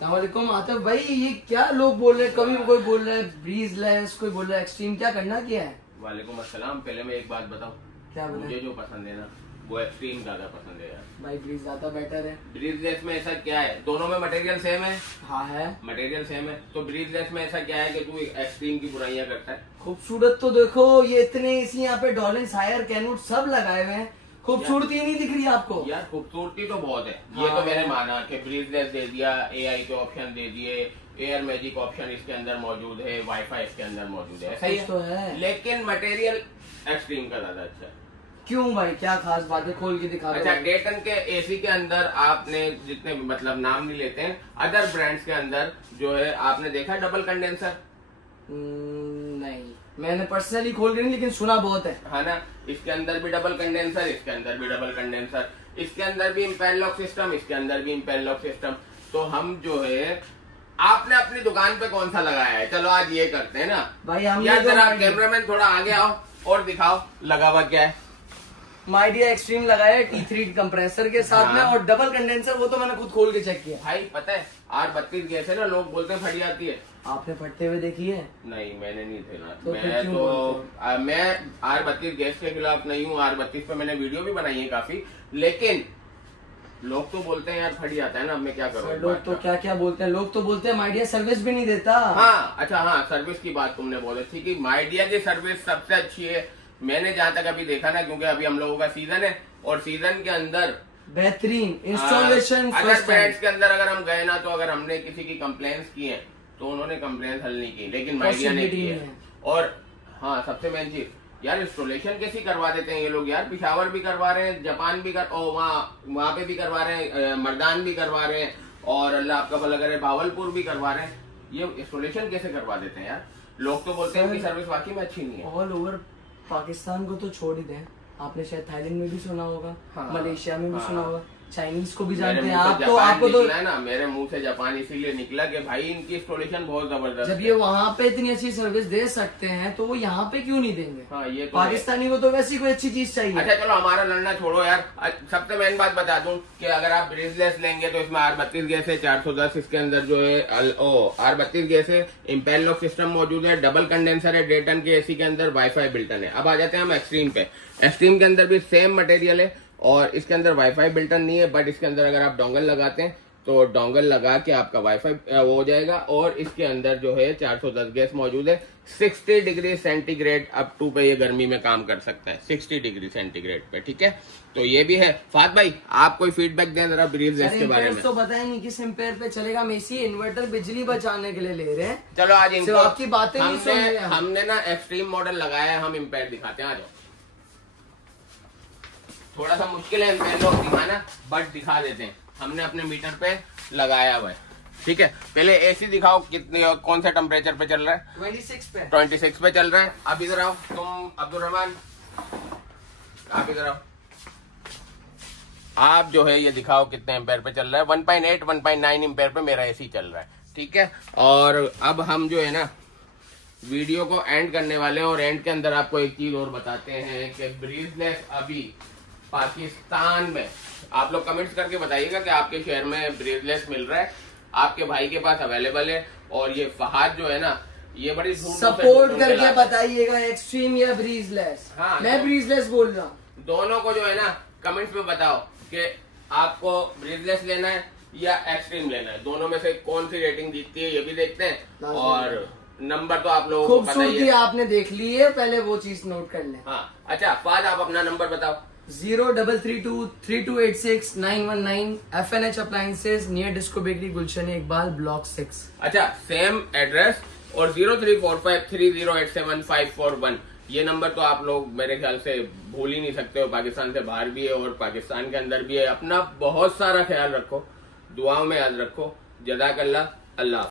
अस्सलामुअलैकुम आतिफ भाई, ये क्या लोग बोल रहे हैं, कभी कोई बोल रहा है ब्रीजलेस, कोई बोल रहा है एक्सट्रीम, क्या करना क्या है? वालेकुम अस्सलाम। पहले मैं एक बात बताऊं, क्या बोले? मुझे जो पसंद है ना वो एक्सट्रीम ज्यादा पसंद है यार। भाई ब्रीज ज्यादा बेटर है। ब्रीजलेस में ऐसा क्या है, दोनों में मटेरियल सेम है। हाँ है, मटेरियल सेम है, तो ब्रीजलेस में ऐसा क्या है कि तू एक्सट्रीम की बुराइयां करता है। खूबसूरत तो देखो, ये इतने इसी यहाँ पे डॉलेंस हायर कैनूट सब लगाए हुए हैं, खूबसूरती नहीं दिख रही आपको? यार खूबसूरती तो बहुत है। ये तो मैंने माना कि ब्रीजलेस दे दिया, एआई के ऑप्शन दे दिए, एयर मैजिक ऑप्शन इसके अंदर मौजूद है, वाईफाई इसके अंदर मौजूद है, सही तो है। लेकिन मटेरियल एक्सट्रीम का ज्यादा अच्छा है। क्यों भाई, क्या खास बात है, खोल के दिखा दो। अच्छा, डेटन के एसी के अंदर आपने जितने मतलब नाम नहीं लेते हैं, अदर ब्रांड्स के अंदर जो है आपने देखा डबल कंडेंसर? नहीं, मैंने पर्सनली खोल के नहीं, लेकिन सुना बहुत है ना। इसके अंदर भी डबल कंडेंसर, इसके अंदर भी डबल कंडेंसर, इसके अंदर भी इम्पेल लॉक सिस्टम, इसके अंदर भी इम्पेल लॉक सिस्टम। तो हम जो है, आपने अपनी दुकान पे कौन सा लगाया है? चलो आज ये करते हैं ना भाई, हम यार जरा कैमरामैन थोड़ा आगे आओ और दिखाओ लगा हुआ क्या है। माइडिया एक्सट्रीम लगाया है T3 कंप्रेसर के साथ में, और डबल कंडेंसर, वो तो मैंने खुद खोल के चेक किया। भाई पता है R32 गैस है ना, लोग बोलते हैं फट जाती है। आपने फटते हुए देखी है? नहीं, मैंने नहीं देखा। तो मैं R32 गैस के खिलाफ नहीं हूँ। R32 पे मैंने वीडियो भी बनाई है काफी, लेकिन लोग तो बोलते हैं यार फट जाता है ना। अब मैं क्या करूँ? लोग तो क्या क्या बोलते हैं, लोग तो बोलते हैं माइडिया सर्विस भी नहीं देता। हाँ अच्छा, हाँ सर्विस की बात तुमने बोली थी कि माइडिया की सर्विस सबसे अच्छी है। मैंने जहाँ तक अभी देखा ना, क्योंकि अभी हम लोगों का सीजन है और सीजन के अंदर बेहतरीन इंस्टॉलेशन। अगर ब्रांड्स के अंदर अगर हम गए ना, तो अगर हमने किसी की कंप्लेंट्स की है तो उन्होंने कंप्लेंट हल नहीं की, लेकिन माइडिया ने की है। और हाँ, सबसे मेन चीज यार, इंस्टॉलेशन कैसी करवा देते हैं ये लोग यार। पिशावर भी करवा रहे हैं, जापान भी वहाँ पे भी करवा रहे हैं, मर्दान भी करवा रहे हैं, और अल्लाह आपका भला करे भावलपुर भी करवा रहे हैं। ये इंस्टॉलेशन कैसे करवा देते हैं यार? लोग तो बोलते हैं उनकी सर्विस वाकई में अच्छी नहीं है। ऑल ओवर पाकिस्तान को तो छोड़ ही दें, आपने शायद थाईलैंड में भी सुना होगा, मलेशिया में भी सुना होगा, चाइनीज को भी जानते हैं आप। तो आपको तो है ना, मेरे मुंह से जापान इसीलिए निकला कि भाई इनकी इंस्टॉलेशन बहुत जबरदस्त। जब ये वहाँ पे इतनी अच्छी सर्विस दे सकते हैं तो वो यहाँ पे क्यों नहीं देंगे? हाँ, ये तो पाकिस्तानी को तो वैसी कोई अच्छी चीज चाहिए। अच्छा चलो, हमारा लड़ना छोड़ो यार। सबसे मेन बात बता दूं कि अगर आप ब्रीजलेस लेंगे तो इसमें R32 गैस है, 410 इसके अंदर जो है R32 गैस है, इम्पेल लॉक सिस्टम मौजूद है, डबल कंडेंसर है, डेटन के एसी के अंदर वाईफाई बिल्टन है। अब आ जाते हैं हम एक्सट्रीम पे। एक्सट्रीम के अंदर भी सेम मटेरियल है और इसके अंदर वाईफाई बिल्टन नहीं है, बट इसके अंदर अगर आप डोंगल लगाते हैं तो डोंगल लगा के आपका वाईफाई वो हो जाएगा। और इसके अंदर जो है 410 गैस मौजूद है। 60 डिग्री सेंटीग्रेड अप टू पे ये गर्मी में काम कर सकता है, 60 डिग्री सेंटीग्रेड पे, ठीक है। तो ये भी है। फात भाई, आप कोई फीडबैक दें जरा ब्रीजलेस के बारे में। तो बताए नहीं किस एम्पेयर पे चलेगा। हम इसी इन्वर्टर बिजली बचाने के लिए ले रहे हैं। चलो आज इनको आपकी बातें नहीं सुन रहे हैं। हमने ना एक्सट्रीम मॉडल लगाया है, हम इम्पेयर दिखाते हैं। आ जाओ। थोड़ा सा मुश्किल है इम्पेयर लॉक दिखाना, बट दिखा देते हैं। हमने अपने मीटर पे लगाया हुआ है, ठीक है। पहले एसी दिखाओ, कितने कौन सा टेम्परेचर पे चल रहा है? 26 पे चल रहा है। अब इधर आओ तुम अब्दुल रहमान, आप इधर आओ। आप जो है ये दिखाओ कितने एम्पेयर पे चल रहा है। 1.8 1.9 एम्पेयर पे मेरा एसी चल रहा है, ठीक है। और अब हम जो है ना वीडियो को एंड करने वाले हैं, और एंड के अंदर आपको एक चीज और बताते हैं कि ब्रीजलेस अभी पाकिस्तान में, आप लोग कमेंट्स करके बताइएगा कि आपके शहर में ब्रीजलेस मिल रहा है, आपके भाई के पास अवेलेबल है। और ये फहाद जो है ना, ये बड़ी सपोर्ट करके बताइएगा एक्सट्रीम या ब्रीजलेस। हाँ, मैं ब्रीजलेस बोल रहा हूँ। दोनों को जो है ना कमेंट्स में बताओ कि आपको ब्रीजलेस लेना है या एक्सट्रीम लेना है। दोनों में से कौन सी रेटिंग जीतती है ये भी देखते हैं। और नंबर तो आप लोगों को खूबसूरती आपने देख ली है, पहले वो चीज नोट कर लें। हाँ अच्छा, फाद आप अपना नंबर बताओ। 03323286 FNH appliances, near disco bakery, Gulshan Iqbal, block 6। अच्छा, सेम एड्रेस। और 034530875541 ये नंबर तो आप लोग मेरे ख्याल से भूल ही नहीं सकते हो। पाकिस्तान से बाहर भी है और पाकिस्तान के अंदर भी है। अपना बहुत सारा ख्याल रखो, दुआओं में याद रखो। जज़ाकल्लाह, अल्लाह।